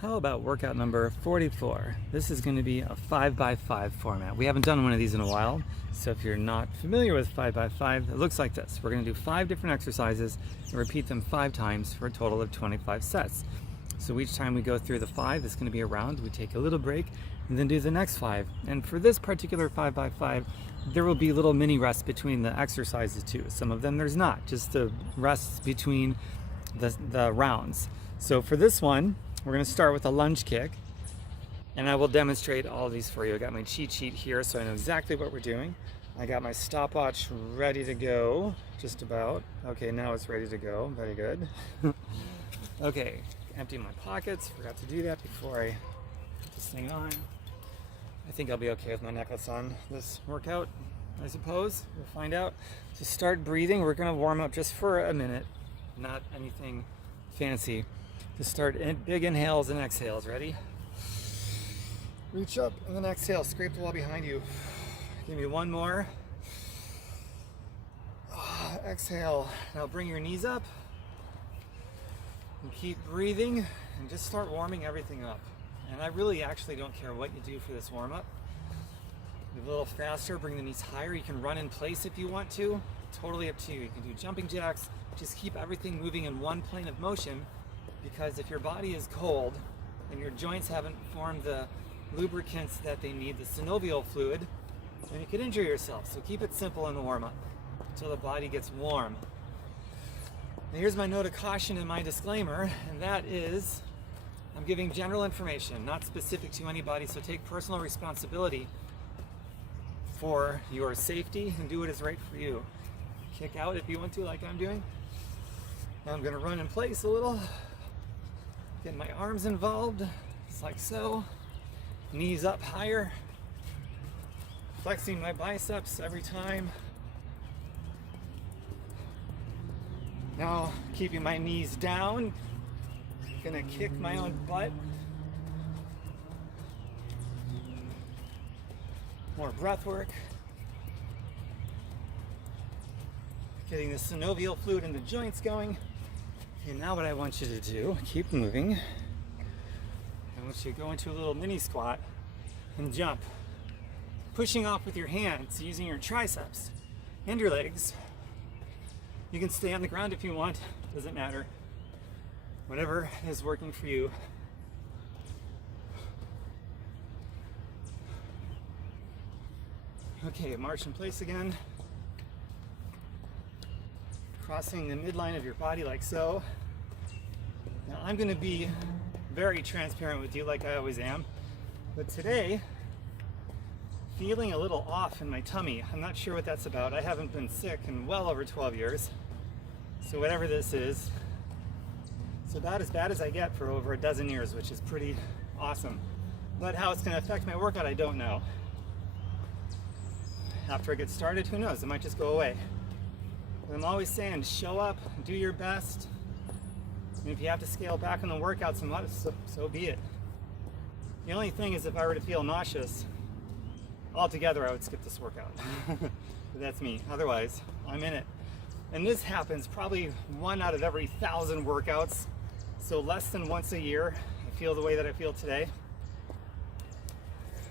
How about workout number 44? This is going to be a 5x5 format. We haven't done one of these in a while, so if you're not familiar with 5x5, it looks like this. We're going to do 5 different exercises and repeat them 5 times for a total of 25 sets. So each time we go through the 5, it's going to be a round. We take a little break and then do the next 5. And for this particular 5x5, there will be little mini rests between the exercises too. Some of them there's not, just the rests between the rounds. So for this one, we're going to start with a lunge kick, and I will demonstrate all of these for you. I got my cheat sheet here so I know exactly what we're doing. I got my stopwatch ready to go, just about. Okay, now it's ready to go. Very good. Okay, empty my pockets. Forgot to do that before I put this thing on. I think I'll be okay with my necklace on this workout, I suppose. We'll find out. To start breathing, we're going to warm up just for a minute, not anything fancy. To start big inhales and exhales. Ready? Reach up and then exhale. Scrape the wall behind you. Give me one more. Exhale. Now bring your knees up and keep breathing and just start warming everything up. And I really actually don't care what you do for this warm up. Move a little faster, bring the knees higher. You can run in place if you want to. Totally up to you. You can do jumping jacks. Just keep everything moving in one plane of motion, because if your body is cold and your joints haven't formed the lubricants that they need, the synovial fluid, then you could injure yourself. So keep it simple in the warm-up until the body gets warm. Now here's my note of caution and my disclaimer, and that is I'm giving general information, not specific to anybody, so take personal responsibility for your safety and do what is right for you. Kick out if you want to, like I'm doing. Now I'm going to run in place a little. Get my arms involved, just like so. Knees up higher. Flexing my biceps every time. Now keeping my knees down. Gonna kick my own butt. More breath work. Getting the synovial fluid in the joints going. Okay, now what I want you to do, keep moving. I want you to go into a little mini squat and jump. Pushing off with your hands, using your triceps and your legs. You can stay on the ground if you want, doesn't matter. Whatever is working for you. Okay, march in place again. Crossing the midline of your body like so. Now I'm going to be very transparent with you like I always am, but today feeling a little off in my tummy. I'm not sure what that's about. I haven't been sick in well over 12 years, so whatever this is, it's about as bad as I get for over a dozen years, which is pretty awesome. But how it's going to affect my workout, I don't know. After I get started, who knows, it might just go away. But I'm always saying, show up, do your best, and if you have to scale back on the workout somewhat, so be it. The only thing is, if I were to feel nauseous, altogether I would skip this workout. But that's me. Otherwise, I'm in it. And this happens probably 1 out of every 1,000 workouts, so less than once a year I feel the way that I feel today.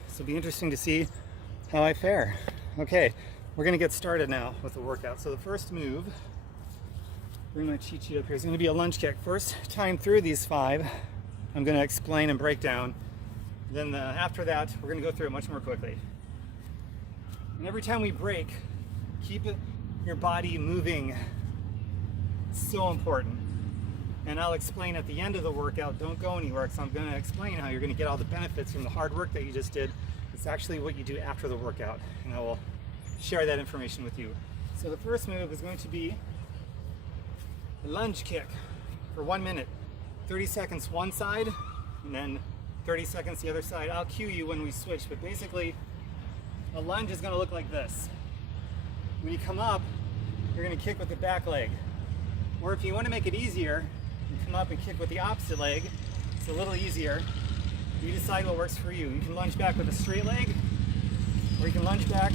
So it'll be interesting to see how I fare. Okay. We're going to get started now with the workout. So the first move, bring my cheat sheet up here, is going to be a lunge kick. First time through these 5, I'm going to explain and break down. Then after that, we're going to go through it much more quickly. And every time we break, keep your body moving. It's so important. And I'll explain at the end of the workout, don't go anywhere, because I'm going to explain how you're going to get all the benefits from the hard work that you just did. It's actually what you do after the workout, and I will share that information with you. So the first move is going to be a lunge kick for 1 minute. 30 seconds one side, and then 30 seconds the other side. I'll cue you when we switch, but basically a lunge is going to look like this. When you come up, you're going to kick with the back leg. Or if you want to make it easier, you come up and kick with the opposite leg. It's a little easier. You decide what works for you. You can lunge back with a straight leg, or you can lunge back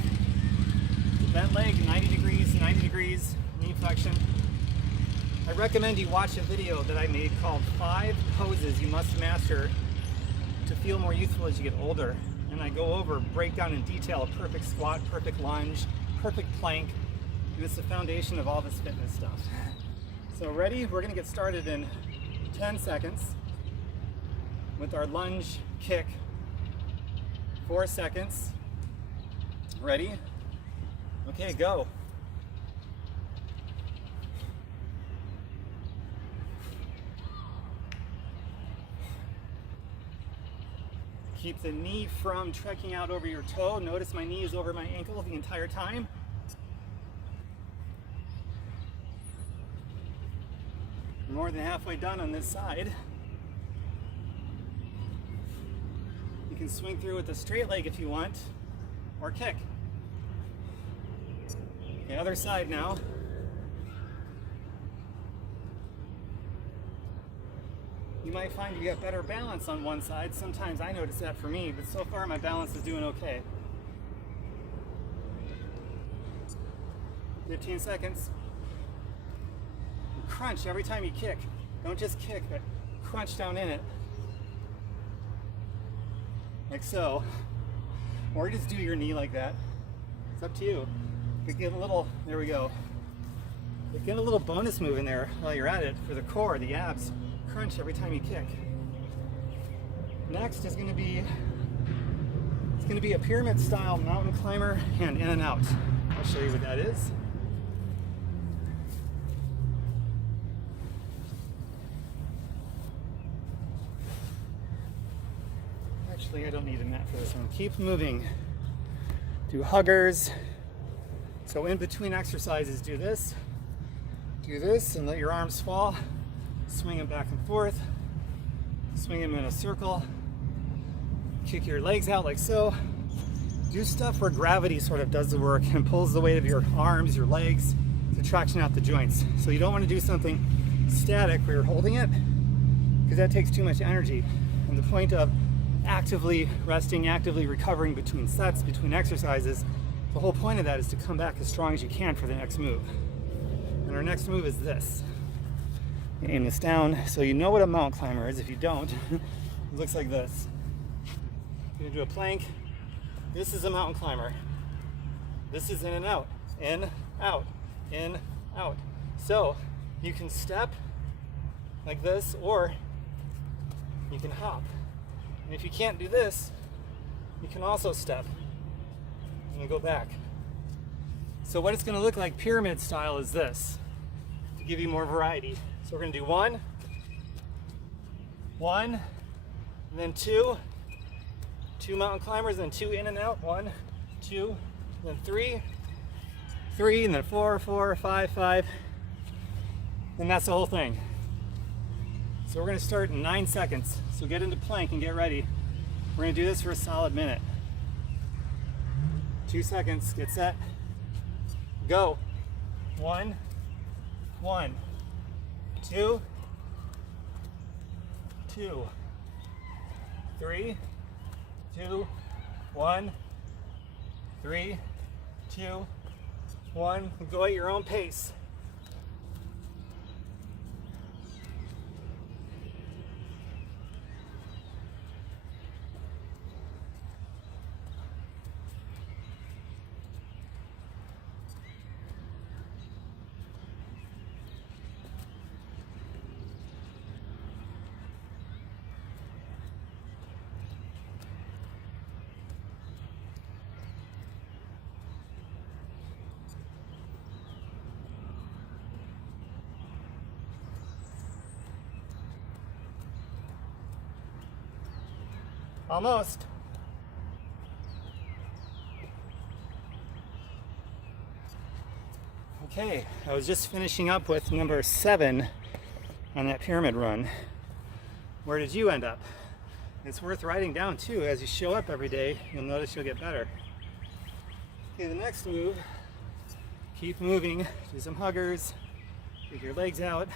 bent leg, 90 degrees, knee flexion. I recommend you watch a video that I made called 5 Poses You Must Master to Feel More Youthful as You Get Older. And I go over, break down in detail a perfect squat, perfect lunge, perfect plank. And it's the foundation of all this fitness stuff. So ready? We're gonna get started in 10 seconds with our lunge kick. 4 seconds. Ready? Okay, go. Keep the knee from trekking out over your toe. Notice my knee is over my ankle the entire time. We're more than halfway done on this side. You can swing through with a straight leg if you want, or kick. The other side now. You might find you get better balance on one side. Sometimes I notice that for me, but so far my balance is doing okay. 15 seconds. Crunch every time you kick. Don't just kick, but crunch down in it. Like so. Or just do your knee like that. It's up to you. You get a little, there we go. You get a little bonus move in there while you're at it for the core, the abs. Crunch every time you kick. Next is going to be a pyramid style mountain climber and in and out. I'll show you what that is. Actually, I don't need a mat for this one. Keep moving. Do huggers. So in between exercises, do this, and let your arms fall. Swing them back and forth, swing them in a circle, kick your legs out like so. Do stuff where gravity sort of does the work and pulls the weight of your arms, your legs, to traction out the joints. So you don't want to do something static where you're holding it, because that takes too much energy. And the point of actively resting, actively recovering between sets, between exercises, the whole point of that is to come back as strong as you can for the next move. And our next move is this. Aim this down so you know what a mountain climber is. If you don't, it looks like this. You're gonna do a plank. This is a mountain climber. This is in and out, in, out, in, out. So you can step like this, or you can hop. And if you can't do this, you can also step and go back. So what it's gonna look like pyramid style is this, to give you more variety. So we're going to do one, and then two mountain climbers, and then 2 in and out, 1, 2, then 3, and then 4, 5, and that's the whole thing. So we're going to start in 9 seconds. So get into plank and get ready. We're going to do this for a solid minute. 2 seconds, get set, go. 1, 2, 3, 2, 1, 3, 2, 1. Go at your own pace. Almost. Okay, I was just finishing up with number 7 on that pyramid run. Where did you end up? It's worth writing down too. As you show up every day, you'll notice you'll get better. Okay, the next move, keep moving. Do some huggers, get your legs out.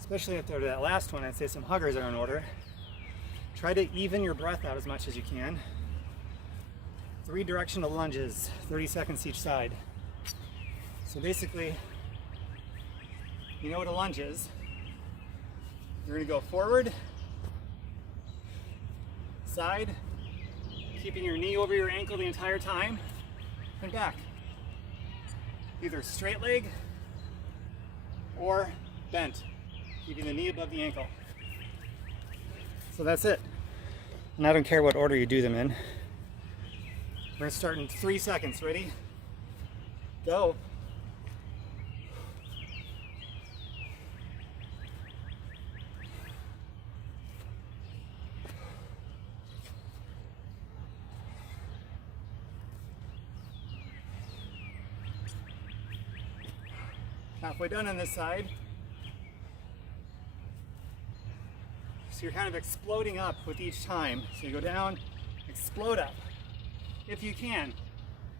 Especially after that last one, I'd say some huggers are in order. Try to even your breath out as much as you can. 3 directional lunges, 30 seconds each side. So basically, You know what a lunge is. You're going to go forward, side, keeping your knee over your ankle the entire time, and back. Either straight leg or bent, keeping the knee above the ankle. So that's it. And I don't care what order you do them in. We're going to start in 3 seconds. Ready? Go. Halfway done on this side. So you're kind of exploding up with each time. So you go down, explode up. If you can.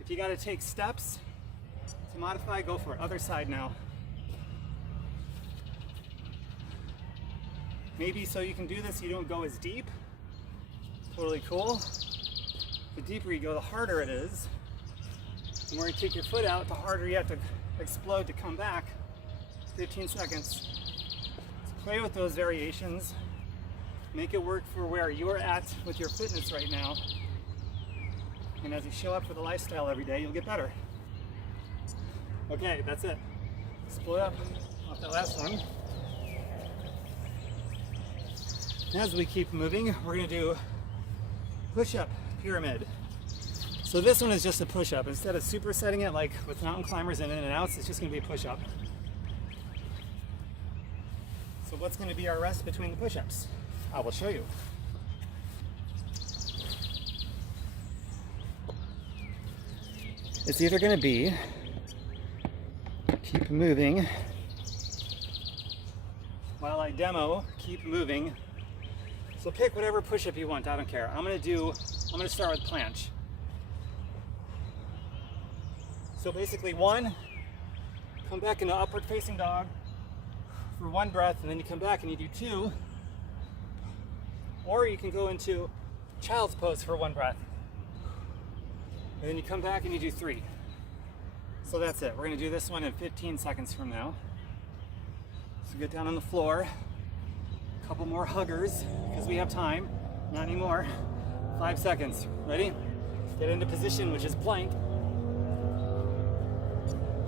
If you got to take steps to modify, go for it. Other side now. Maybe so you can do this, you don't go as deep. Totally cool. The deeper you go, the harder it is. The more you take your foot out, the harder you have to explode to come back. 15 seconds. So play with those variations. Make it work for where you're at with your fitness right now. And as you show up for the lifestyle every day, you'll get better. Okay, that's it. Split up off that last one. As we keep moving, we're going to do push-up pyramid. So this one is just a push-up. Instead of supersetting it like with mountain climbers and in and outs, it's just going to be a push-up. So what's going to be our rest between the push-ups? I will show you. It's either going to be keep moving while I demo, keep moving. So pick whatever push-up you want, I don't care. I'm going to start with planche. So basically 1, come back into upward facing dog for 1 breath, and then you come back and you do 2. Or you can go into child's pose for 1 breath. And then you come back and you do 3. So that's it. We're going to do this one in 15 seconds from now. So get down on the floor. A couple more huggers because we have time. Not anymore. 5 seconds. Ready? Get into position, which is plank.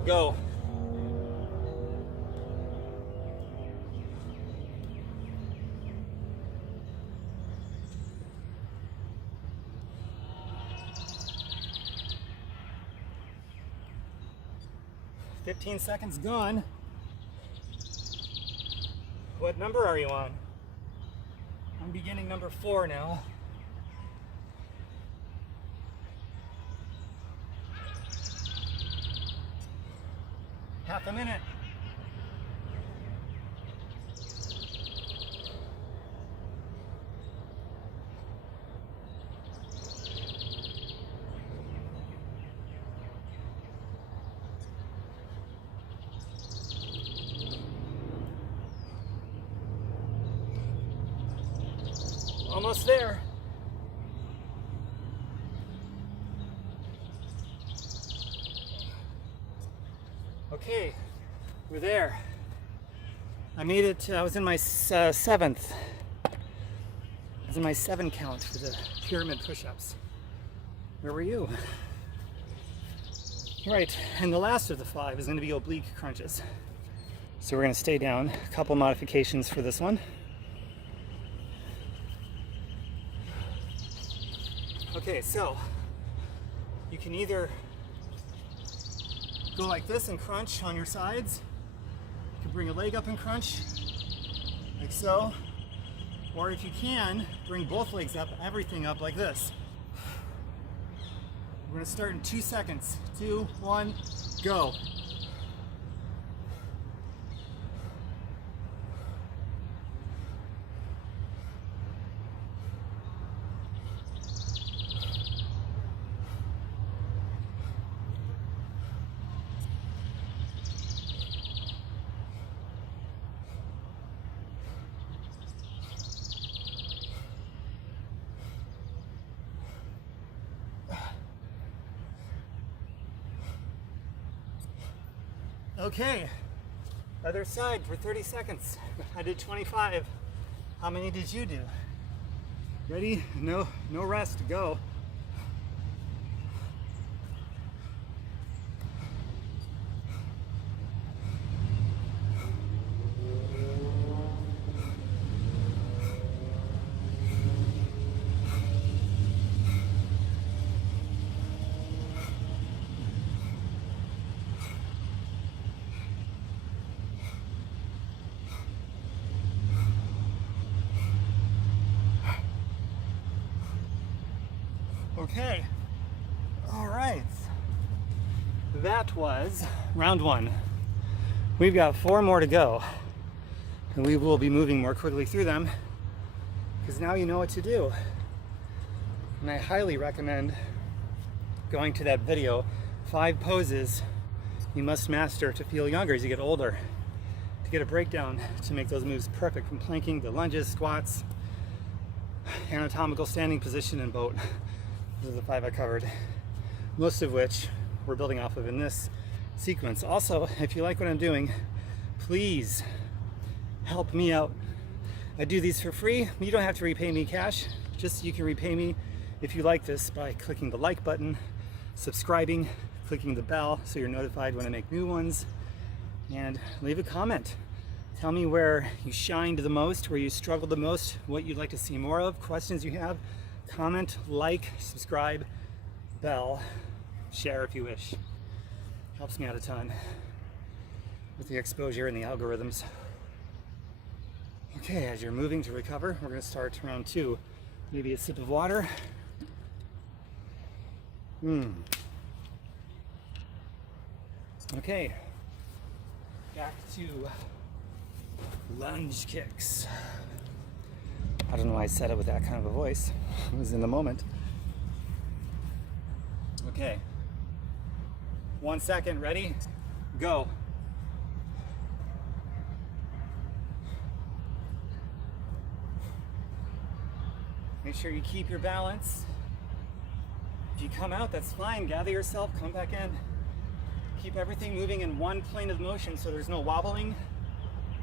Go. "15 seconds gone." What number are you on? I'm beginning number 4 now. Half a minute. Almost there. Okay, we're there. I made it. I was in my 7th. I was in my 7 count for the pyramid push-ups. Where were you? Right, and the last of the 5 is going to be oblique crunches. So we're going to stay down. A couple modifications for this one. Okay, so you can either go like this and crunch on your sides. You can bring a leg up and crunch, like so. Or if you can, bring both legs up, everything up like this. We're going to start in 2 seconds. 2, 1, go. Okay, Other side for 30 seconds. I did 25. How many did you do? Ready? No rest, go. Okay, all right, that was round one. We've got 4 more to go, and we will be moving more quickly through them because now you know what to do. And I highly recommend going to that video, 5 poses you must master to feel younger as you get older, to get a breakdown to make those moves perfect, from planking to lunges, squats, anatomical standing position, and boat. Those are the 5 I covered, most of which we're building off of in this sequence. Also, if you like what I'm doing, please help me out. I do these for free. You don't have to repay me cash. Just you can repay me if you like this by clicking the like button, subscribing, clicking the bell so you're notified when I make new ones, and leave a comment. Tell me where you shined the most, where you struggled the most, what you'd like to see more of, questions you have. Comment, like, subscribe, bell, share if you wish. Helps me out a ton with the exposure and the algorithms. Okay, as you're moving to recover, we're going to start round 2. Maybe a sip of water. Okay, back to lunge kicks. I don't know why I said it with that kind of a voice. It was in the moment. Okay. 1 second, ready? Go. Make sure you keep your balance. If you come out, that's fine. Gather yourself, come back in. Keep everything moving in one plane of motion so there's no wobbling.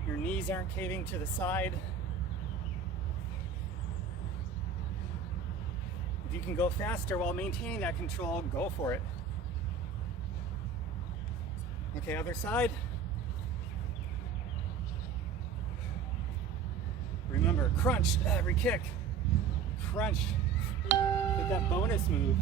Your knees aren't caving to the side. If you can go faster while maintaining that control, go for it. Okay, other side. Remember, crunch every kick. Crunch. Get that bonus move.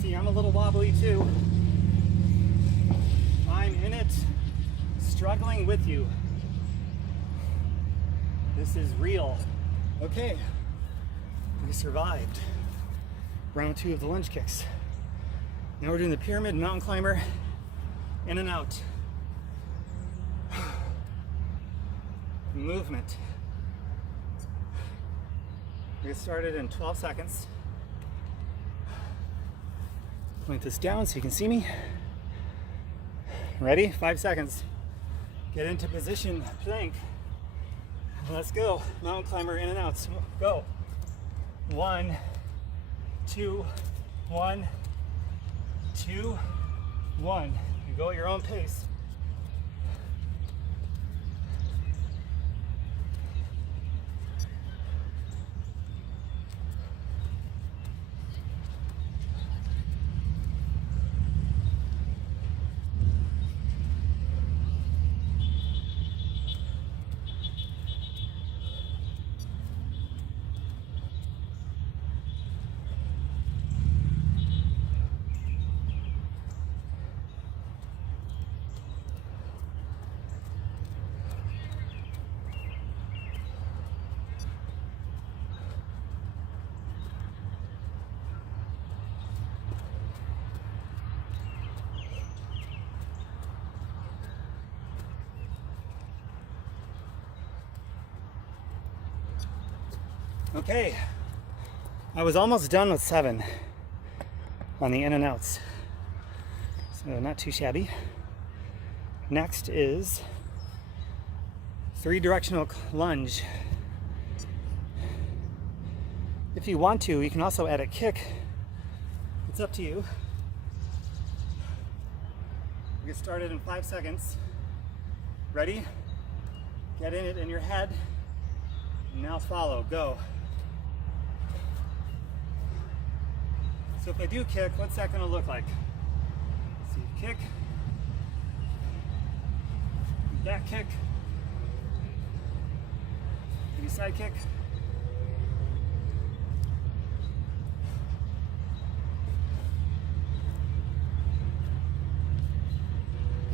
See, I'm a little wobbly too. I'm in it, struggling with you. This is real. Okay, we survived round 2 of the lunge kicks. Now we're doing the pyramid mountain climber, in and out. Movement. We get started in 12 seconds. Point this down so you can see me. Ready? 5 seconds. Get into position, plank. Let's go. Mountain climber, in and out. So go. 1, 2, 1, 2, 1. You go at your own pace. Okay, I was almost done with 7 on the in and outs, so not too shabby. Next is 3 directional lunge. If you want to, you can also add a kick. It's up to you. We'll get started in 5 seconds. Ready? Get in it in your head. Now follow, go. So if I do kick, what's that gonna look like? So you kick, back kick, maybe side kick.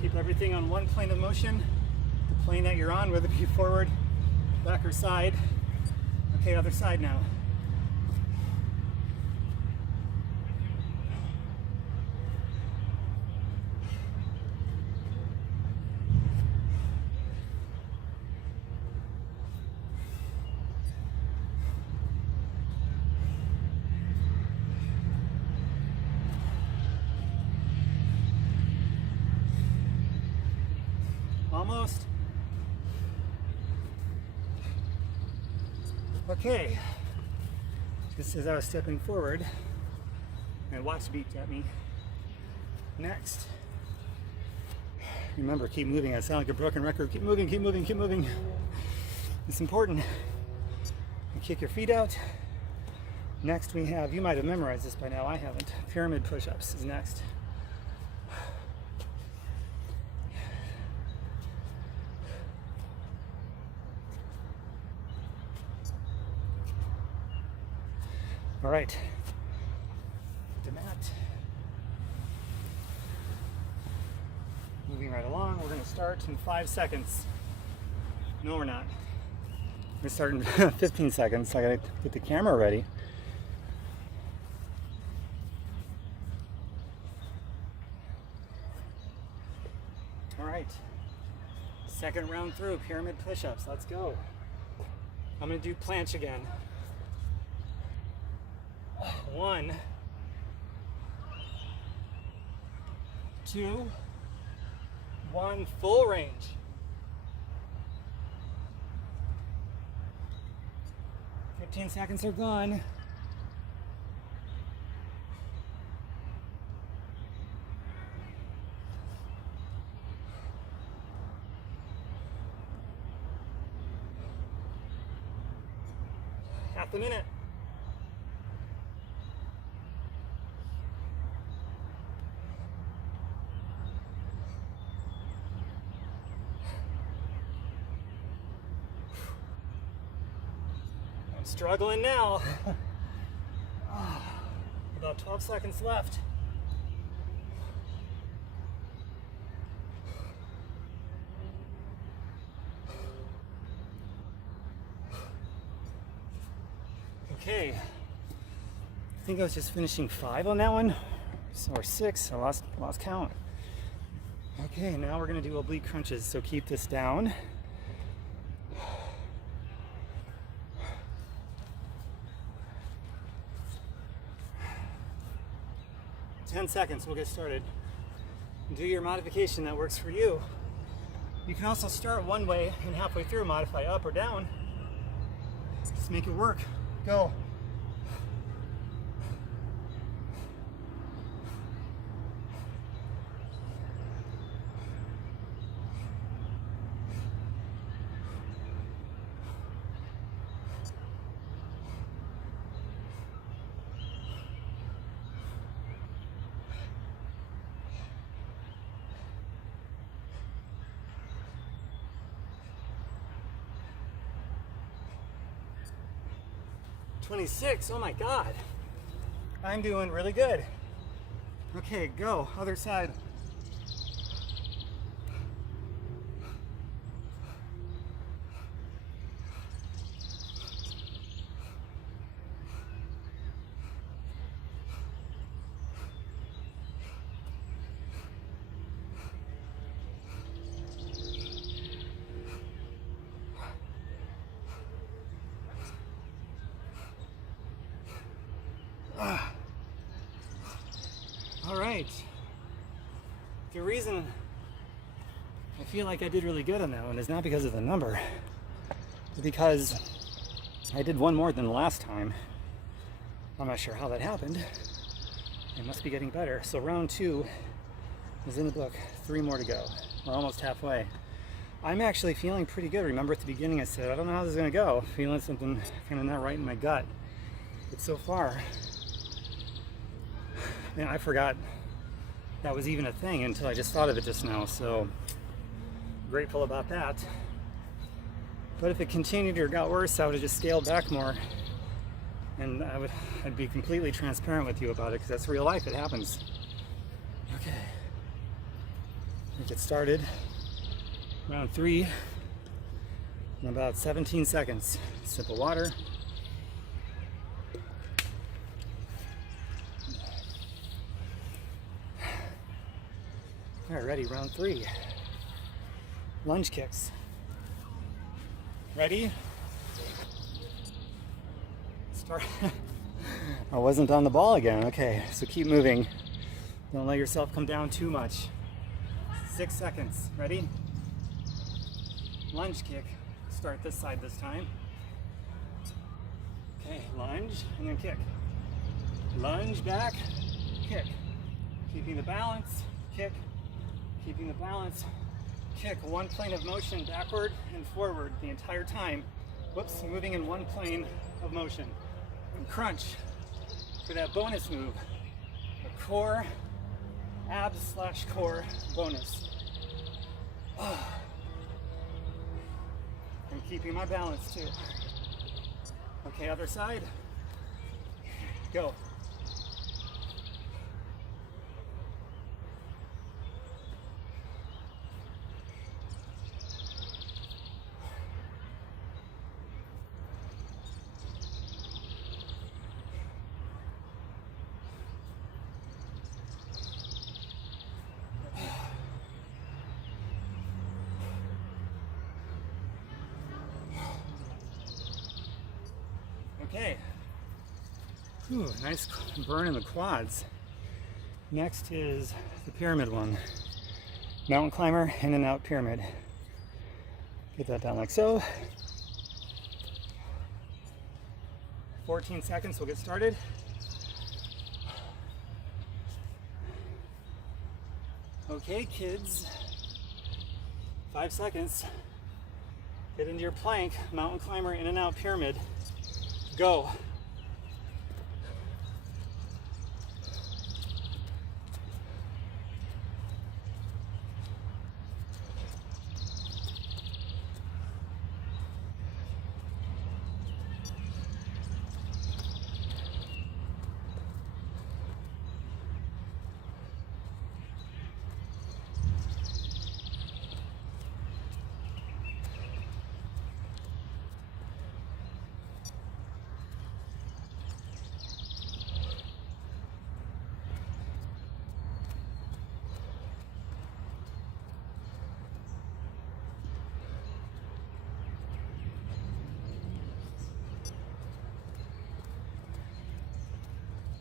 Keep everything on one plane of motion, the plane that you're on, whether it be forward, back, or side. Okay, other side now. Almost. Okay, just as I was stepping forward, my watch beeped at me. Next. Remember, keep moving. I sound like a broken record. Keep moving, keep moving, keep moving. It's important. You kick your feet out. Next we have, you might have memorized this by now, I haven't. Pyramid push-ups is next. All right, the mat. Moving right along, we're gonna start in 5 seconds. No, we're not. We're starting 15 seconds, so I gotta get the camera ready. All right, second round through, pyramid push-ups, let's go. I'm gonna do planche again. 1, 2, 1, full range. 15 seconds are gone. Half a minute. Struggling now. About 12 seconds left. Okay. I think I was just finishing 5 on that one, or 6. I lost count. Okay, now we're gonna do oblique crunches. So keep this down. 10 seconds, we'll get started. Do your modification that works for you. You can also start one way and halfway through modify up or down. Just make it work. Go. "26, oh my God. I'm doing really good. Okay, go, other side. All right. The reason I feel like I did really good on that one is not because of the number, but because I did one more than the last time. I'm not sure how that happened. It must be getting better. So round 2 is in the book. 3 more to go. We're almost halfway. I'm actually feeling pretty good. Remember at the beginning I said, I don't know how this is gonna go. Feeling something kind of not right in my gut. But so far, man, I forgot that was even a thing until I just thought of it just now. So grateful about that. But if it continued or got worse, I would have just scaled back more. And I'd be completely transparent with you about it, because that's real life. It happens. Okay. Let's get started. Round 3 in about 17 seconds. Sip of water. All right, ready, round 3. Lunge kicks. Ready? Start. I wasn't on the ball again. Okay, so keep moving. Don't let yourself come down too much. 6 seconds. Ready? Lunge kick. Start this side this time. Okay, lunge and then kick. Lunge back, kick. Keeping the balance, kick. Keeping the balance, kick. One plane of motion backward and forward the entire time. Whoops, moving in one plane of motion. And crunch for that bonus move. A core, abs / core bonus. I'm keeping my balance too. Okay, other side. Go. Okay. Ooh, nice burn in the quads. Next is the pyramid one. Mountain climber, in and out pyramid. Get that down like so. 14 seconds, we'll get started. Okay, kids. 5 seconds. Get into your plank, mountain climber, in and out pyramid. Go.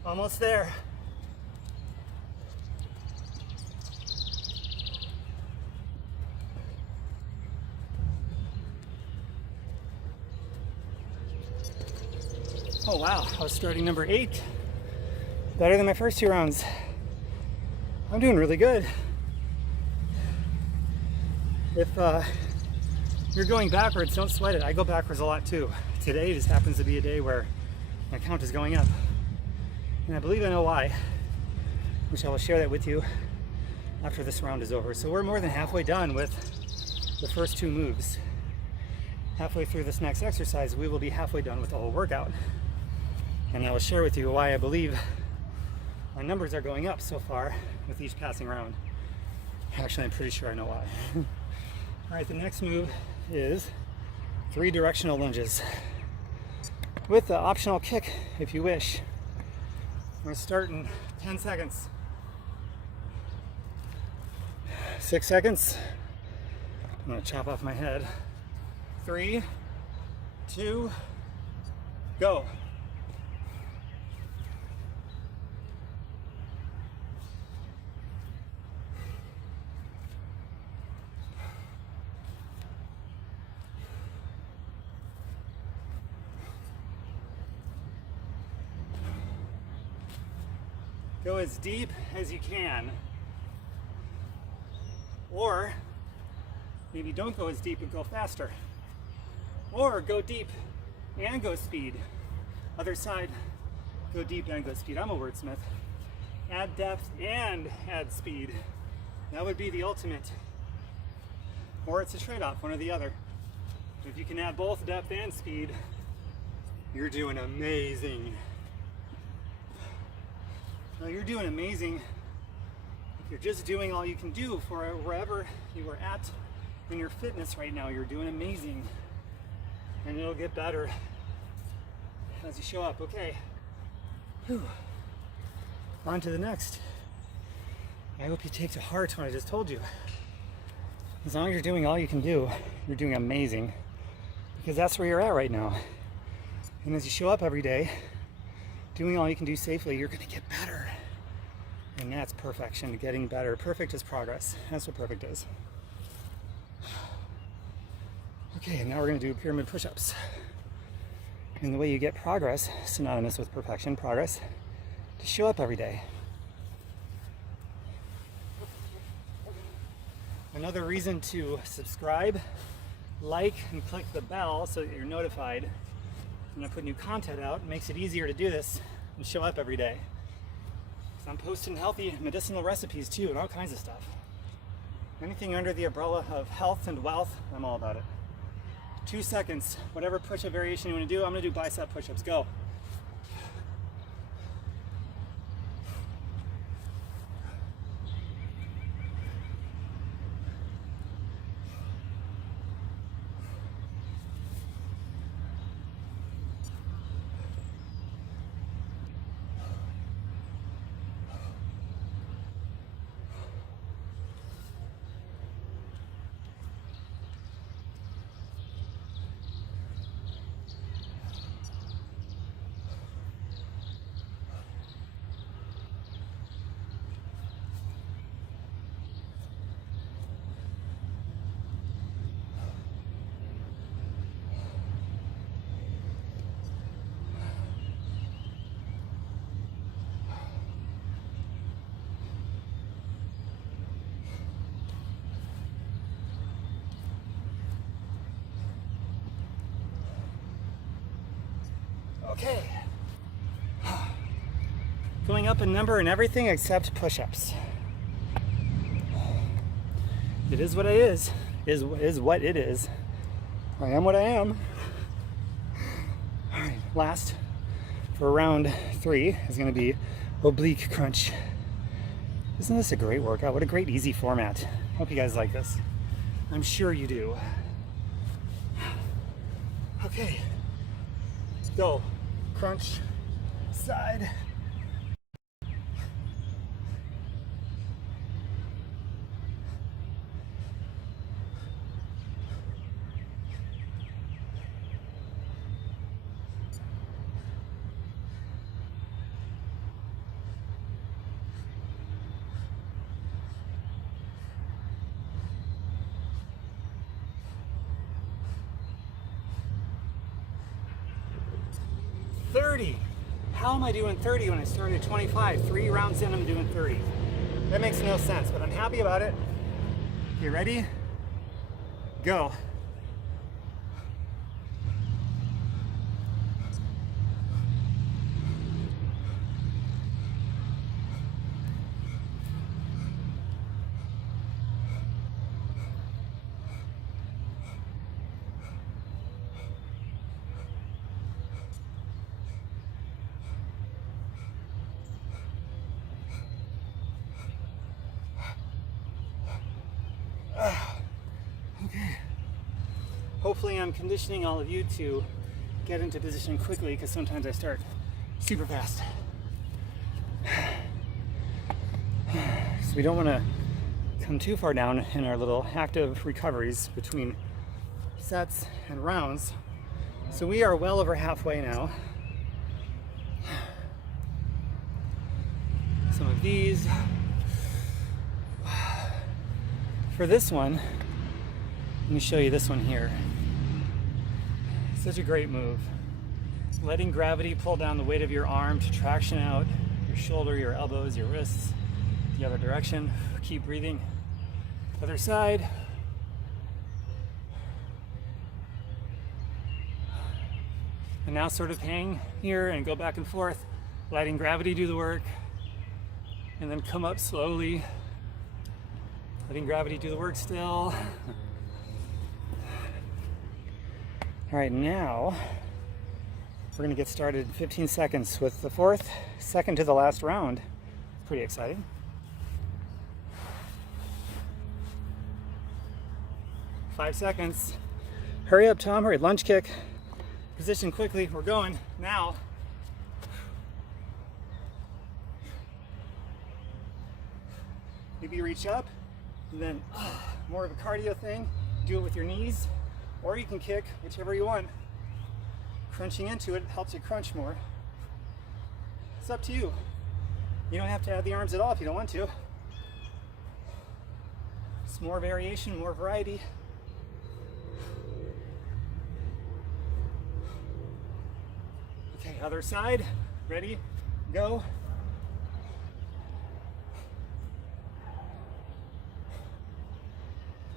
Almost there. Oh wow, I was starting number 8. Better than my first 2 rounds. I'm doing really good. If you're going backwards, don't sweat it. I go backwards a lot too. Today just happens to be a day where my count is going up. And I believe I know why, which I will share that with you after this round is over. So we're more than halfway done with the first 2 moves. Halfway through this next exercise, we will be halfway done with the whole workout. And I will share with you why I believe my numbers are going up so far with each passing round. Actually, I'm pretty sure I know why. All right, the next move is 3 directional lunges with the optional kick if you wish. I'm going to start in 10 seconds. 6 seconds. I'm going to chop off my head. 3, 2, go. Go as deep as you can. Or maybe don't go as deep and go faster. Or go deep and go speed. Other side, go deep and go speed. I'm a wordsmith. Add depth and add speed. That would be the ultimate. Or it's a trade-off, one or the other. If you can add both depth and speed, you're doing amazing. Now you're doing amazing if you're just doing all you can do for wherever you are at in your fitness right now. You're doing amazing. And it'll get better as you show up. Okay. Whew. On to the next. I hope you take to heart what I just told you. As long as you're doing all you can do, you're doing amazing. Because that's where you're at right now. And as you show up every day, doing all you can do safely, you're going to get better. And that's perfection, getting better. Perfect is progress. That's what perfect is. Okay, and now we're going to do pyramid push-ups. And the way you get progress, synonymous with perfection, progress, to show up every day. Another reason to subscribe, like, and click the bell so that you're notified when I put new content out. It makes it easier to do this and show up every day. So I'm posting healthy medicinal recipes too and all kinds of stuff. Anything under the umbrella of health and wealth, I'm all about it. 2 seconds, whatever push-up variation you want to do, I'm going to do bicep push-ups. Go. Okay. Going up in number and everything except push-ups. It is what it is what it is. I am what I am. All right, last for round 3 is going to be Oblique Crunch. Isn't this a great workout? What a great easy format. Hope you guys like this. I'm sure you do. Okay. Go. Crunch. Side. How am I doing 30 when I started at 25? 3 rounds in, I'm doing 30. That makes no sense, but I'm happy about it. You ready? Go. Okay. Hopefully I'm conditioning all of you to get into position quickly, because sometimes I start super fast. So we don't want to come too far down in our little active recoveries between sets and rounds. So we are well over halfway now. Some of these. For this one, let me show you this one here. Such a great move. Letting gravity pull down the weight of your arm to traction out your shoulder, your elbows, your wrists, the other direction. Keep breathing. Other side. And now sort of hang here and go back and forth, letting gravity do the work. And then come up slowly, letting gravity do the work still. All right, now we're gonna get started in 15 seconds with the fourth, second to the last round. Pretty exciting. Five seconds. Hurry up, Tom, hurry. Lunge kick. Position quickly, we're going now. Maybe you reach up, and then more of a cardio thing. Do it with your knees, or you can kick, whichever you want. Crunching into it helps you crunch more. It's up to you. You don't have to add the arms at all if you don't want to. It's more variation, more variety. Okay, other side. Ready? Go.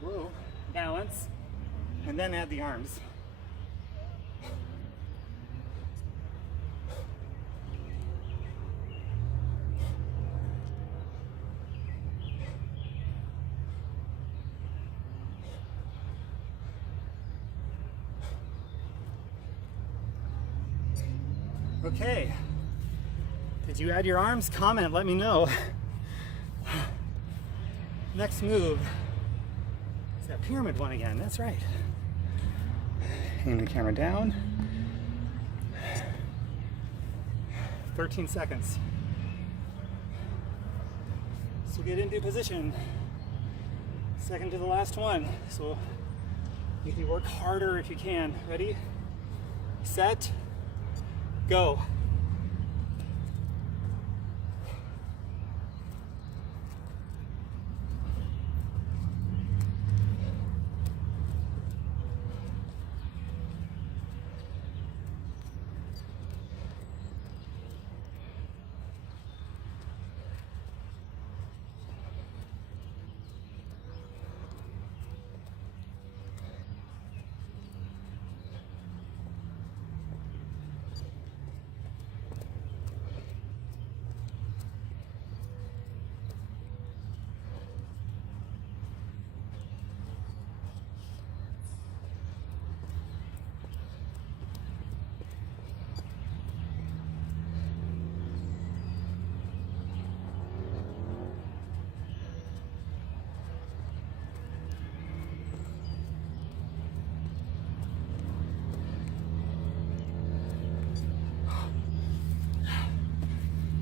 Whoa. Balance. And then add the arms. Okay, did you add your arms? Comment, let me know. Next move is that pyramid one again, that's right. Hang the camera down. 13 seconds. So get into position. Second to the last one. So you can work harder if you can. Ready? Set. Go.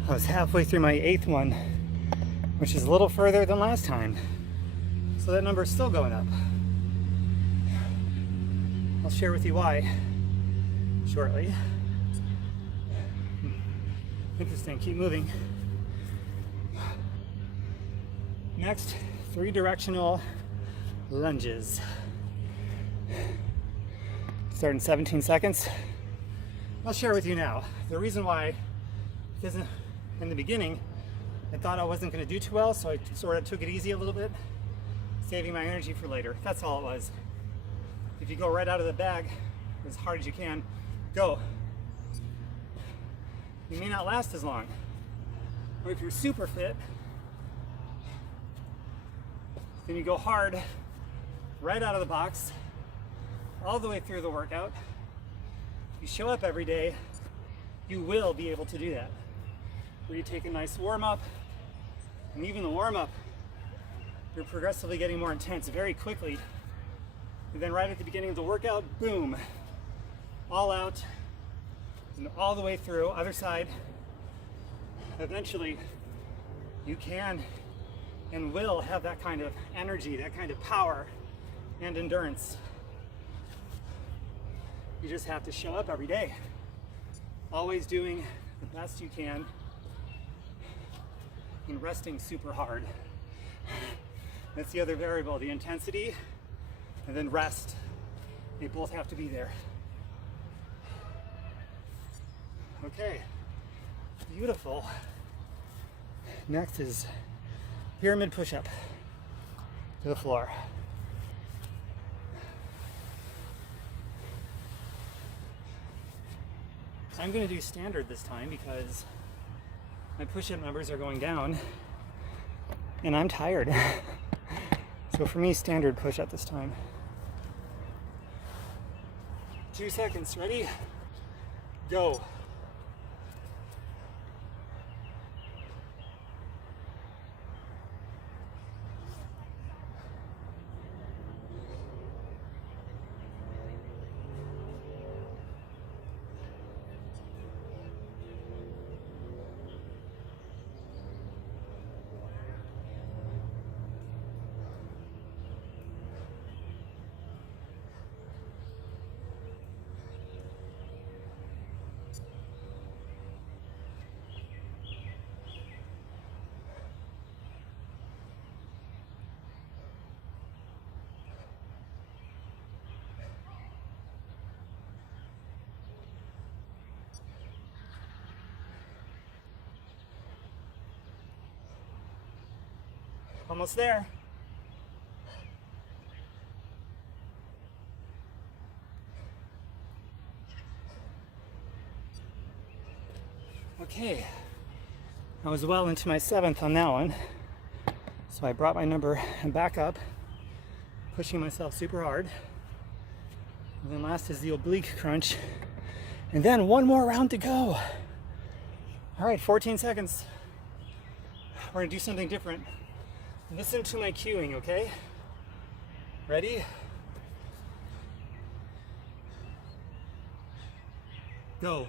I was halfway through my 8th one, which is a little further than last time. So that number is still going up. I'll share with you why shortly. Interesting, keep moving. Next, 3 directional lunges. Start in 17 seconds. I'll share with you now. The reason why isn't in the beginning, I thought I wasn't going to do too well, so I sort of took it easy a little bit, saving my energy for later. That's all it was. If you go right out of the bag as hard as you can, go. You may not last as long. Or if you're super fit, then you go hard right out of the box, all the way through the workout. You show up every day, you will be able to do that. Where you take a nice warm-up, and even the warm-up, you're progressively getting more intense very quickly. And then right at the beginning of the workout, boom, all out, and all the way through, other side. Eventually, you can and will have that kind of energy, that kind of power and endurance. You just have to show up every day, always doing the best you can, and resting super hard. That's the other variable, the intensity, and then rest. They both have to be there. Okay, beautiful. Next is pyramid push-up to the floor. I'm going to do standard this time because my push-up numbers are going down and I'm tired. So for me, standard push-up this time. 2 seconds, ready? Go. Almost there. Okay, I was well into my 7th on that one. So I brought my number back up, pushing myself super hard. And then last is the Oblique Crunch. And then one more round to go. All right, 14 seconds. We're gonna do something different. Listen to my cueing, okay? Ready? Go.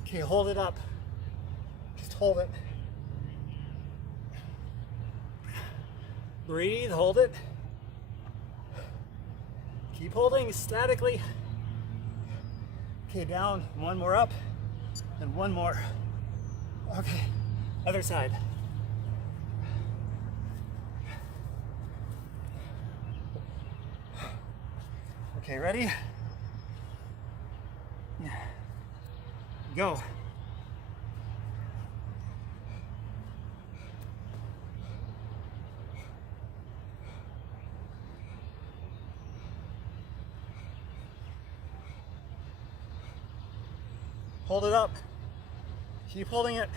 Okay, hold it up. Just hold it. Breathe, hold it. Keep holding statically. Okay, down, one more up, and one more. Okay, other side. Okay, ready? Go. Hold it up. Keep holding it.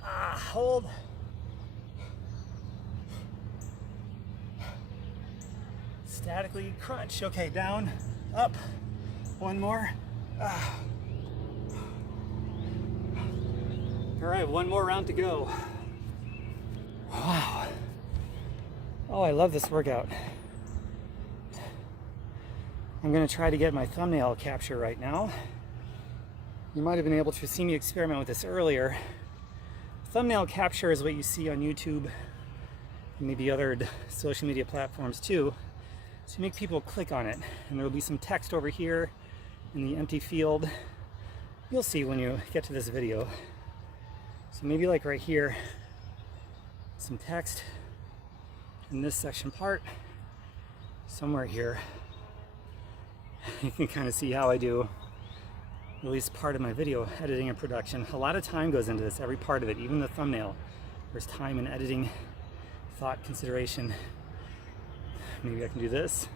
Hold. Statically crunch. Okay, down, up. One more. All right, one more round to go. Wow. Oh, I love this workout. I'm going to try to get my thumbnail capture right now. You might have been able to see me experiment with this earlier. Thumbnail capture is what you see on YouTube, and maybe other social media platforms too, to make people click on it. And there will be some text over here in the empty field. You'll see when you get to this video. So maybe like right here, some text in this section part, somewhere here. You can kind of see how I do at least part of my video editing and production. A lot of time goes into this, every part of it, even the thumbnail. There's time in editing, thought, consideration. Maybe I can do this.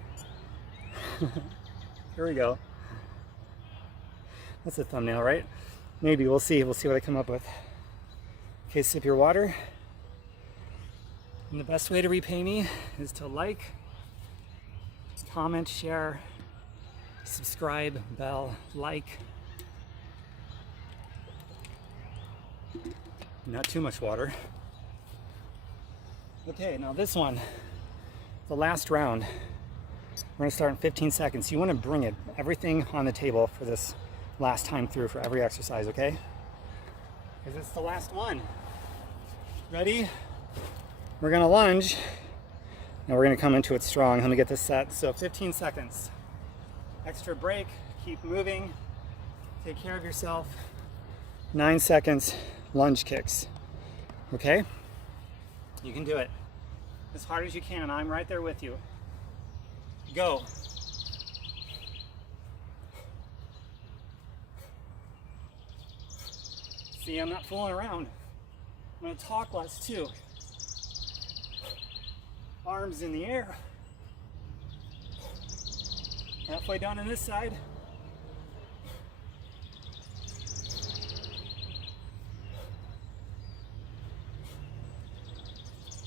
Here we go. That's a thumbnail, right? Maybe, we'll see. We'll see what I come up with. Okay, sip your water. And the best way to repay me is to like, comment, share, subscribe, bell, like. Not too much water. Okay, now this one, the last round, we're gonna start in 15 seconds. You wanna bring it, everything on the table for this last time through for every exercise, okay? Because it's the last one. Ready? We're gonna lunge, and we're gonna come into it strong. Let me get this set. So 15 seconds. Extra break, keep moving. Take care of yourself. 9 seconds, lunge kicks. Okay? You can do it. As hard as you can. I'm right there with you. Go. See, I'm not fooling around. I'm going to talk less too. Arms in the air. Halfway down on this side.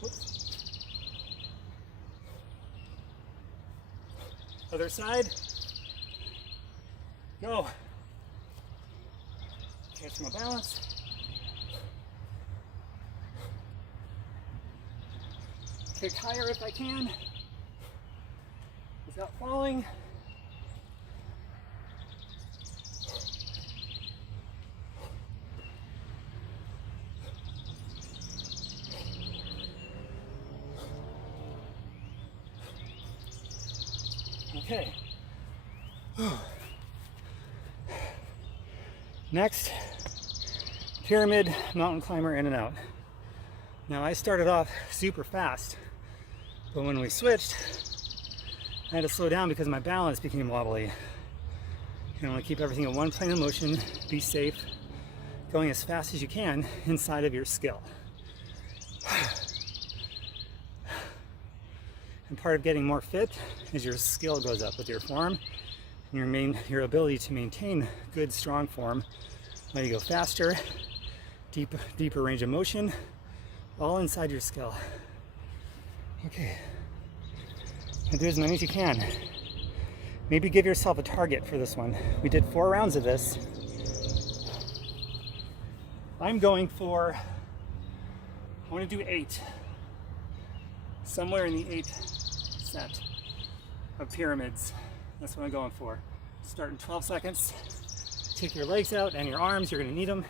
Whoops. Other side. Go. Catch my balance. Kick higher if I can, without falling. Okay. Next, pyramid mountain climber in and out. Now I started off super fast, but when we switched, I had to slow down because my balance became wobbly. You want to keep everything in one plane of motion, be safe, going as fast as you can inside of your skill. And part of getting more fit is your skill goes up with your form, and your ability to maintain good, strong form. Let you go faster, deeper range of motion, all inside your skill. Okay, and do as many as you can. Maybe give yourself a target for this one. We did 4 rounds of this. I'm going for, I want to do 8. Somewhere in the 8 set of pyramids. That's what I'm going for. Start in 12 seconds. Take your legs out and your arms, you're going to need them.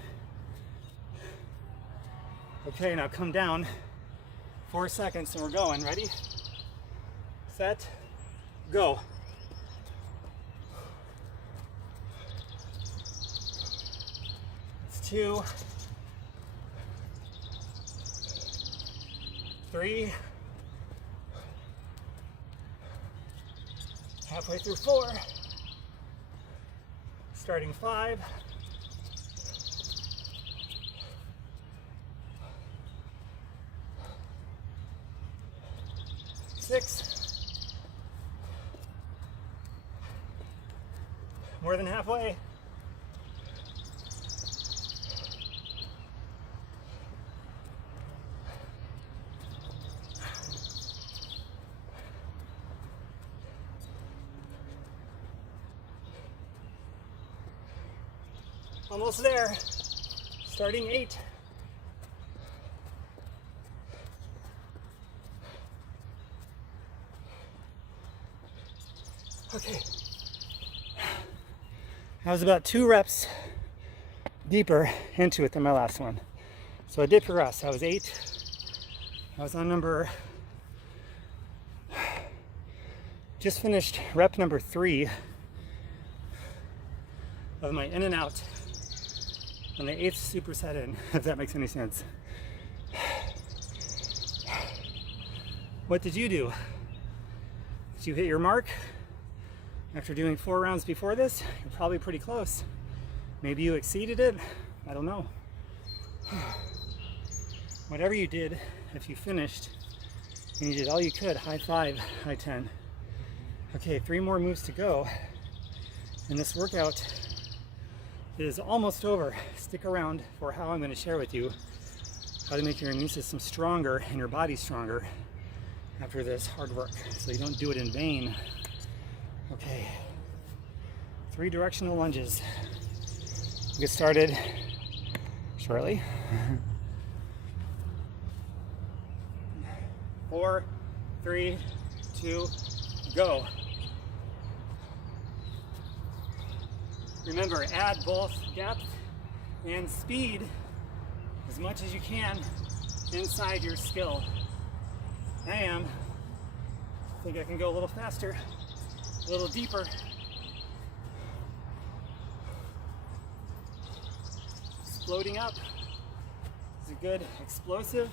Okay, now come down. 4 seconds and we're going. Ready? Set. Go. It's 2, 3, halfway through 4, starting 5, 6, more than halfway, 'almost there, starting 8, okay, I was about 2 reps deeper into it than my last one, so I did progress. I was 8, I was on just finished rep number 3 of my in and out on the 8th superset in, if that makes any sense. What did you do? Did you hit your mark? After doing 4 rounds before this, you're probably pretty close. Maybe you exceeded it, I don't know. Whatever you did, if you finished and you did all you could, high 5, high 10. Okay, 3 more moves to go. And this workout is almost over. Stick around for how I'm going to share with you how to make your immune system stronger and your body stronger after this hard work, so you don't do it in vain. Okay, 3 directional lunges. We'll get started shortly. 4, 3, 2, go. Remember, add both depth and speed as much as you can inside your skill. I think I can go a little faster, a little deeper. exploding up. It's a good explosive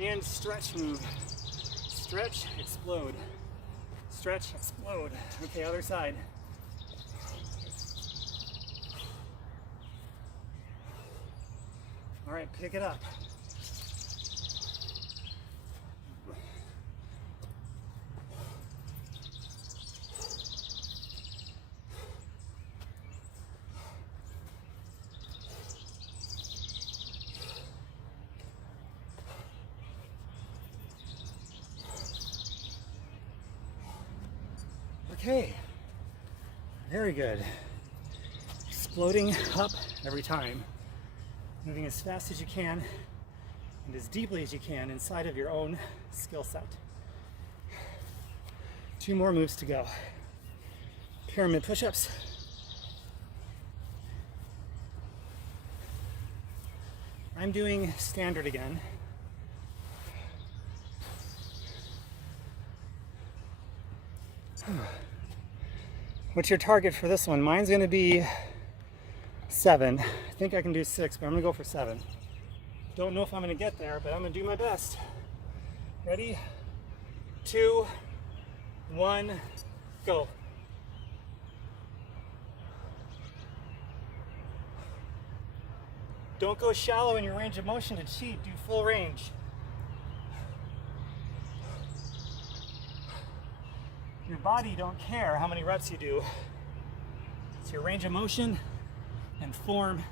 and stretch move. Stretch, explode. Stretch, explode. Okay, other side. All right, pick it up. Okay, very good. Exploding up every time. Moving as fast as you can and as deeply as you can inside of your own skill set. 2 more moves to go. Pyramid push-ups. I'm doing standard again. What's your target for this one? Mine's going to be 7. I think I can do 6, but I'm going to go for 7. Don't know if I'm going to get there, but I'm going to do my best. Ready? 2, 1, go. Don't go shallow in your range of motion to cheat. Do full range. Your body don't care how many reps you do. It's your range of motion and form.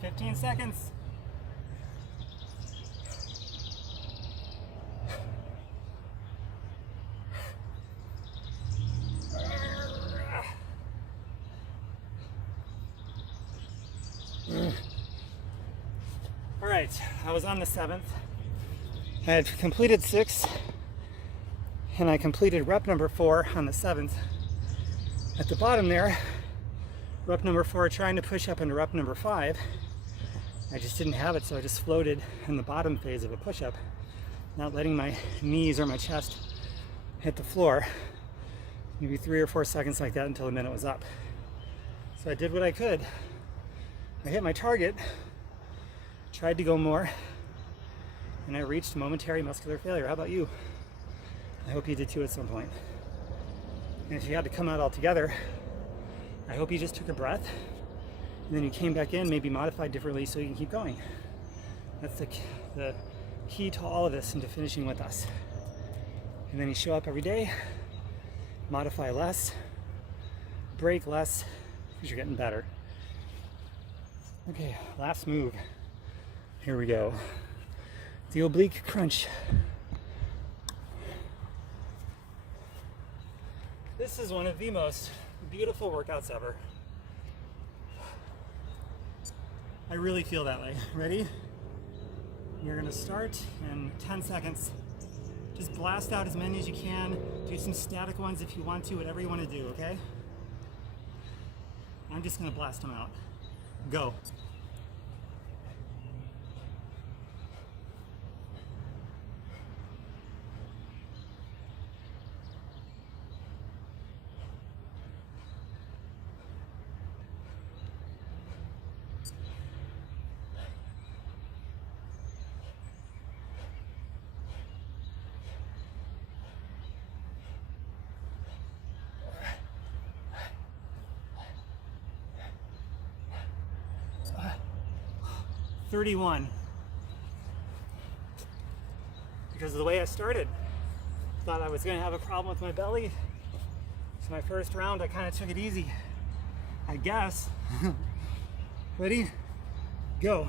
Fifteen seconds. All right, I was on the 7th. I had completed 6, and I completed rep number 4 on the 7th. At the bottom there, rep number 4, trying to push up into rep number 5. I just didn't have it, so I just floated in the bottom phase of a push-up, not letting my knees or my chest hit the floor. Maybe 3 or 4 seconds like that until the minute was up. So I did what I could. I hit my target, tried to go more, and I reached momentary muscular failure. How about you? I hope you did too at some point. And if you had to come out altogether, I hope you just took a breath and then you came back in, maybe modified differently so you can keep going. That's the key to all of this and to finishing with us. And then you show up every day, modify less, break less, because you're getting better. Okay, last move. Here we go. The Oblique Crunch. This is one of the most beautiful workouts ever. I really feel that way. Ready? You're gonna start in 10 seconds. Just blast out as many as you can. Do some static ones if you want to, whatever you want to do, okay? I'm just gonna blast them out. Go. $31. Because of the way I started. Thought I was going to have a problem with my belly. So my first round, I kind of took it easy. I guess. Ready? Go.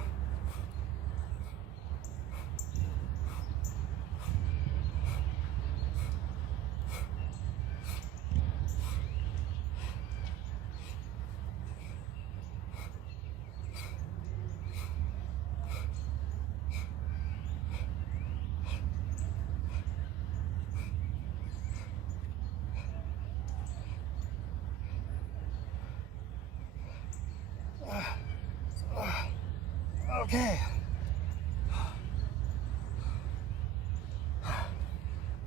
Okay.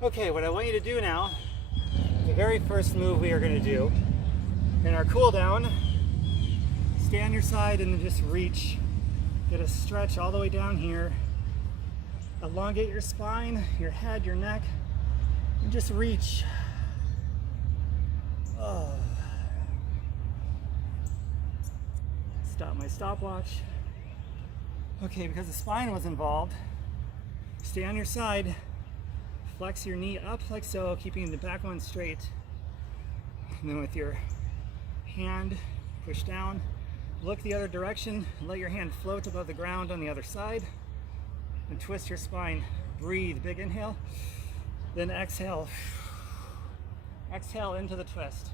Okay, what I want you to do now, the very first move we are going to do in our cool down, stay on your side and then just reach. Get a stretch all the way down here. Elongate your spine, your head, your neck, and just reach. Oh. Stop my stopwatch. Okay, because the spine was involved, stay on your side. Flex your knee up like so, keeping the back one straight. And then with your hand, push down. Look the other direction. Let your hand float above the ground on the other side. And twist your spine. Breathe. Big inhale. Then exhale. Exhale into the twist.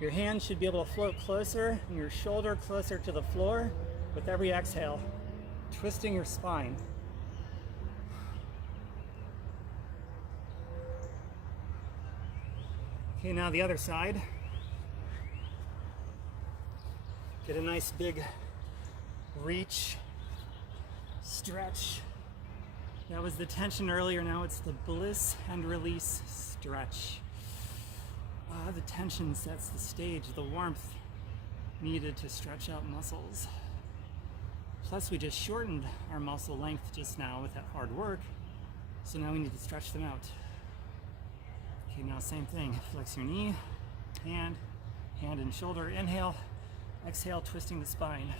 Your hand should be able to float closer and your shoulder closer to the floor. With every exhale, twisting your spine. Okay, now the other side. Get a nice big reach, stretch. That was the tension earlier, now it's the bliss and release stretch. The tension sets the stage, the warmth needed to stretch out muscles. Plus we just shortened our muscle length just now with that hard work, so now we need to stretch them out. Okay, now same thing, flex your knee, hand and shoulder, inhale, exhale, twisting the spine.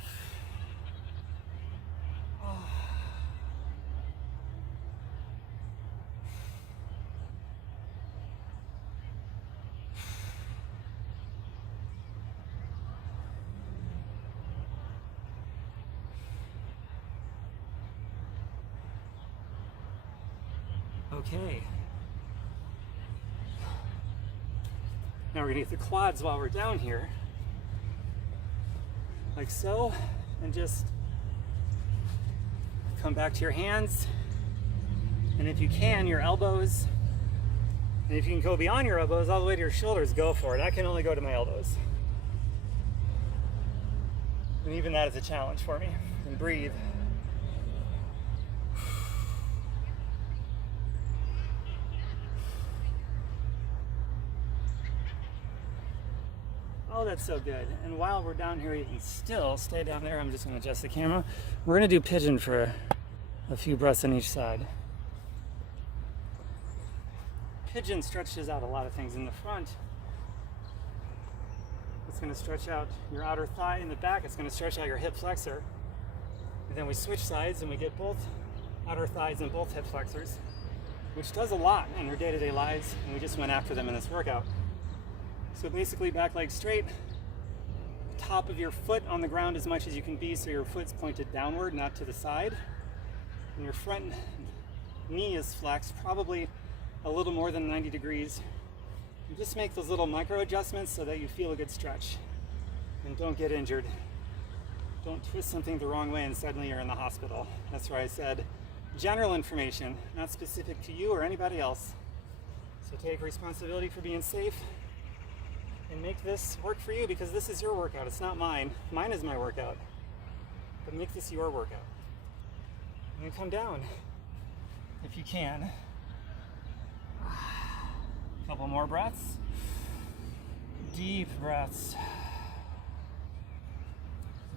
Okay. Now we're gonna get the quads while we're down here, like so, and just come back to your hands, and if you can, your elbows, and if you can go beyond your elbows all the way to your shoulders, go for it. I can only go to my elbows. And even that is a challenge for me. And breathe. Oh, that's so good. And while we're down here, you can still stay down there. I'm just going to adjust the camera. We're going to do pigeon for a few breaths on each side. Pigeon stretches out a lot of things in the front. It's going to stretch out your outer thigh in the back. It's going to stretch out your hip flexor. And then we switch sides and we get both outer thighs and both hip flexors, which does a lot in your day-to-day lives, and we just went after them in this workout. So basically back leg straight, top of your foot on the ground as much as you can be so your foot's pointed downward, not to the side. And your front knee is flexed, probably a little more than 90 degrees. And just make those little micro adjustments so that you feel a good stretch. And don't get injured. Don't twist something the wrong way and suddenly you're in the hospital. That's why I said general information, not specific to you or anybody else. So take responsibility for being safe and make this work for you, because this is your workout. It's not mine. Mine is my workout. But make this your workout. And then come down if you can. A couple more breaths. Deep breaths.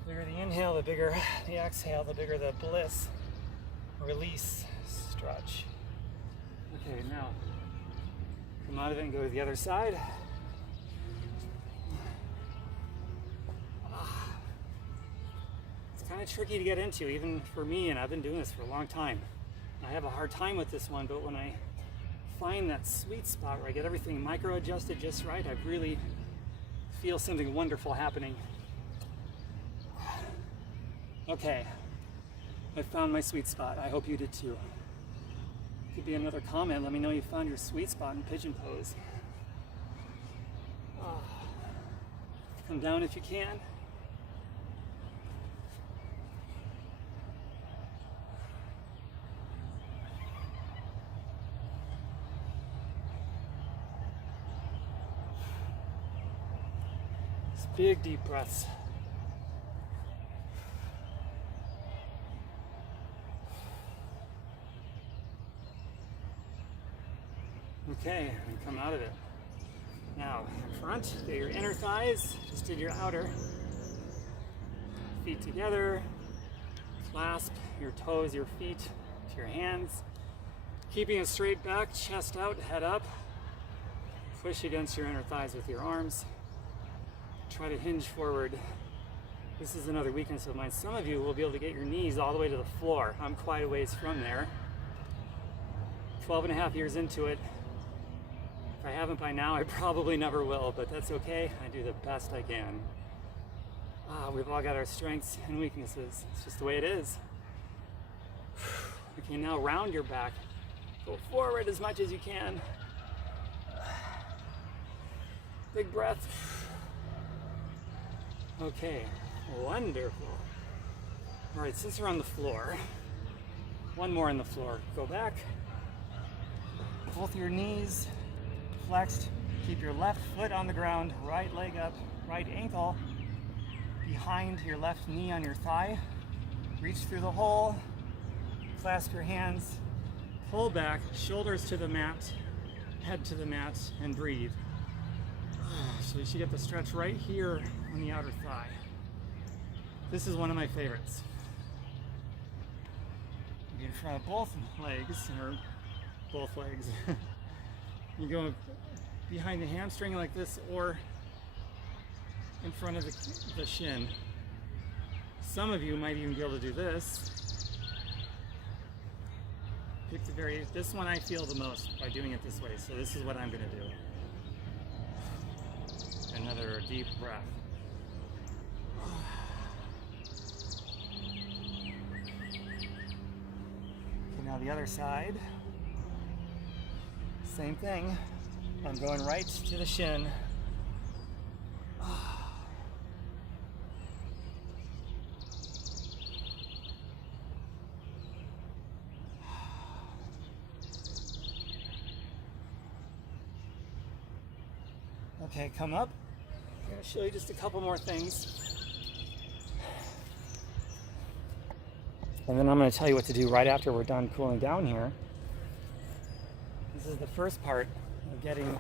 The bigger the inhale, the bigger the exhale, the bigger the bliss, release, stretch. Okay, now come out of it and go to the other side. It's kind of tricky to get into, even for me, and I've been doing this for a long time. I have a hard time with this one, but when I find that sweet spot where I get everything micro adjusted just right, I really feel something wonderful happening. Okay, I found my sweet spot. I hope you did too. Could be another comment. Let me know you found your sweet spot in pigeon pose. Come down if you can. Big deep breaths. Okay, and come out of it. Now, in front, get your inner thighs, just did your outer. Feet together, clasp your toes, your feet to your hands. Keeping a straight back, chest out, head up. Push against your inner thighs with your arms. Try to hinge forward. This is another weakness of mine. Some of you will be able to get your knees all the way to the floor. I'm quite a ways from there. 12 and a half years into it. If I haven't by now, I probably never will, but that's okay. I do the best I can. We've all got our strengths and weaknesses. It's just the way it is. Okay, now round your back. Go forward as much as you can. Big breath. Okay, wonderful. All right, since we're on the floor, one more on the floor. Go back. Both your knees flexed. Keep your left foot on the ground, right leg up, right ankle behind your left knee on your thigh. Reach through the hole, clasp your hands, pull back, shoulders to the mat, head to the mat, and breathe. So you should get the stretch right here on the outer thigh. This is one of my favorites. You get in front of both legs, or both legs. You go behind the hamstring like this, or in front of the shin. Some of you might even be able to do this. Pick this one I feel the most by doing it this way, so this is what I'm gonna do. Another deep breath. Okay, now the other side. Same thing. I'm going right to the shin. Okay, come up. I'm going to show you just a couple more things. And then I'm going to tell you what to do right after we're done cooling down here. This is the first part of getting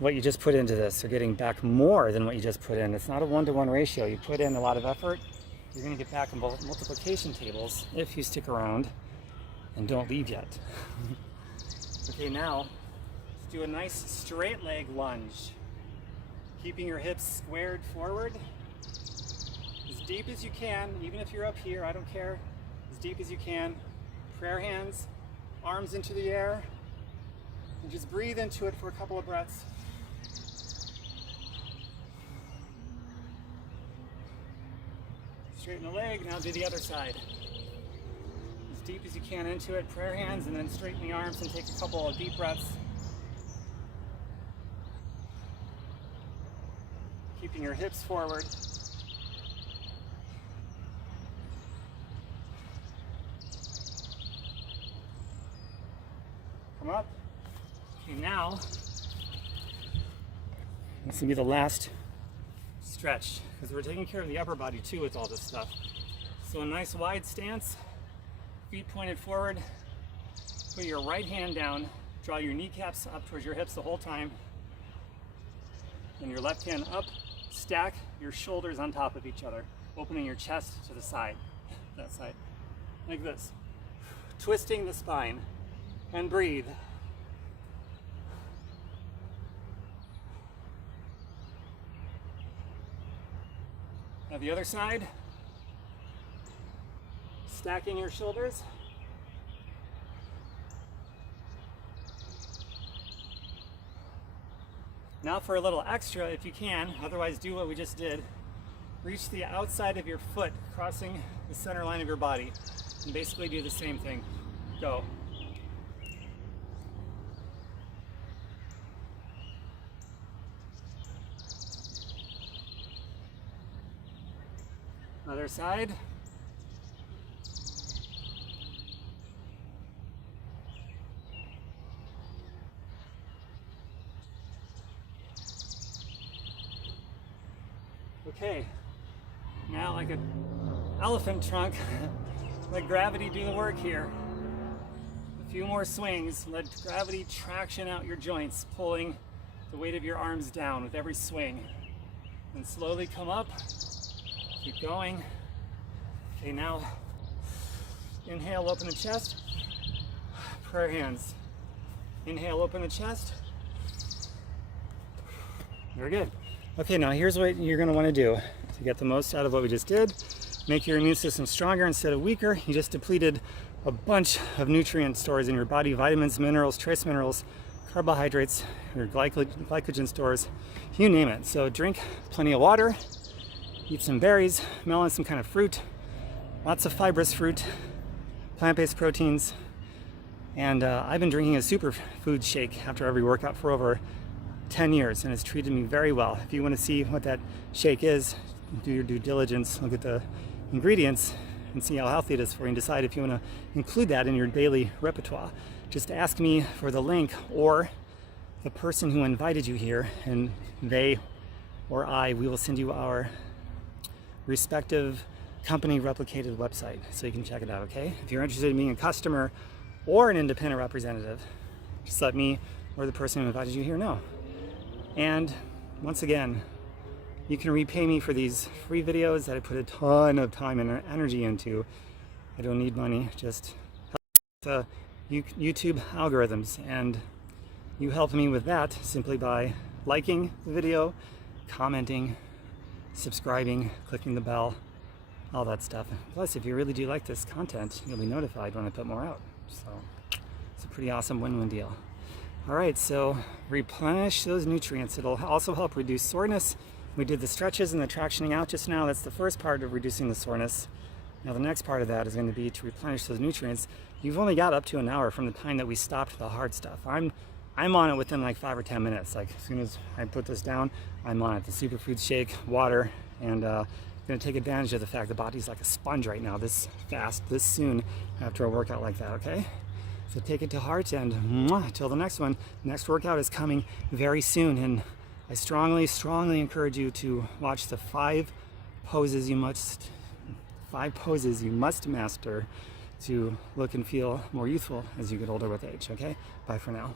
what you just put into this, or getting back more than what you just put in. It's not a 1-to-1 ratio. You put in a lot of effort, you're going to get back in multiplication tables if you stick around and don't leave yet. Okay, now let's do a nice straight leg lunge. Keeping your hips squared forward, as deep as you can, even if you're up here, I don't care, as deep as you can. Prayer hands, arms into the air, and just breathe into it for a couple of breaths. Straighten the leg, now do the other side. As deep as you can into it, prayer hands, and then straighten the arms and take a couple of deep breaths. Keeping your hips forward. Come up. Okay, now, this will be the last stretch, because we're taking care of the upper body too with all this stuff. So a nice wide stance, feet pointed forward. Put your right hand down, draw your kneecaps up towards your hips the whole time. And your left hand up. Stack your shoulders on top of each other, opening your chest to the side, that side, like this. Twisting the spine, and breathe. Now the other side, stacking your shoulders. Now for a little extra, if you can, otherwise do what we just did. Reach the outside of your foot, crossing the center line of your body, and basically do the same thing. Go. Other side. Okay, now like an elephant trunk, let gravity do the work here. A few more swings, let gravity traction out your joints, pulling the weight of your arms down with every swing. And slowly come up, keep going. Okay, now inhale, open the chest, prayer hands. Inhale, open the chest. Very good. Okay, now here's what you're gonna wanna do to get the most out of what we just did. Make your immune system stronger instead of weaker. You just depleted a bunch of nutrient stores in your body, vitamins, minerals, trace minerals, carbohydrates, your glycogen stores, you name it. So drink plenty of water, eat some berries, melon, some kind of fruit, lots of fibrous fruit, plant-based proteins, and I've been drinking a Superfoods shake after every workout for over 10 years, and it's treated me very well. If you want to see what that shake is, do your due diligence, look at the ingredients, and see how healthy it is for you, and decide if you want to include that in your daily repertoire. Just ask me for the link, or the person who invited you here, and they or I, we will send you our respective company replicated website so you can check it out, okay? If you're interested in being a customer or an independent representative, just let me or the person who invited you here know. And once again, you can repay me for these free videos that I put a ton of time and energy into. I don't need money, just help the YouTube algorithms, and you help me with that simply by liking the video, commenting, subscribing, clicking the bell, all that stuff. Plus, if you really do like this content, you'll be notified when I put more out. So it's a pretty awesome win-win deal. All right, so replenish those nutrients. It'll also help reduce soreness. We did the stretches and the tractioning out just now. That's the first part of reducing the soreness. Now the next part of that is going to be to replenish those nutrients. You've only got up to an hour from the time that we stopped the hard stuff. I'm on it within like 5 or 10 minutes. Like as soon as I put this down, I'm on it. The Superfoods shake, water, and going to take advantage of the fact the body's like a sponge right now, this fast, this soon after a workout like that, okay? So take it to heart, and till the next one. Next workout is coming very soon, and I strongly, strongly encourage you to watch the 5 poses you must master to look and feel more youthful as you get older with age, okay? Bye for now.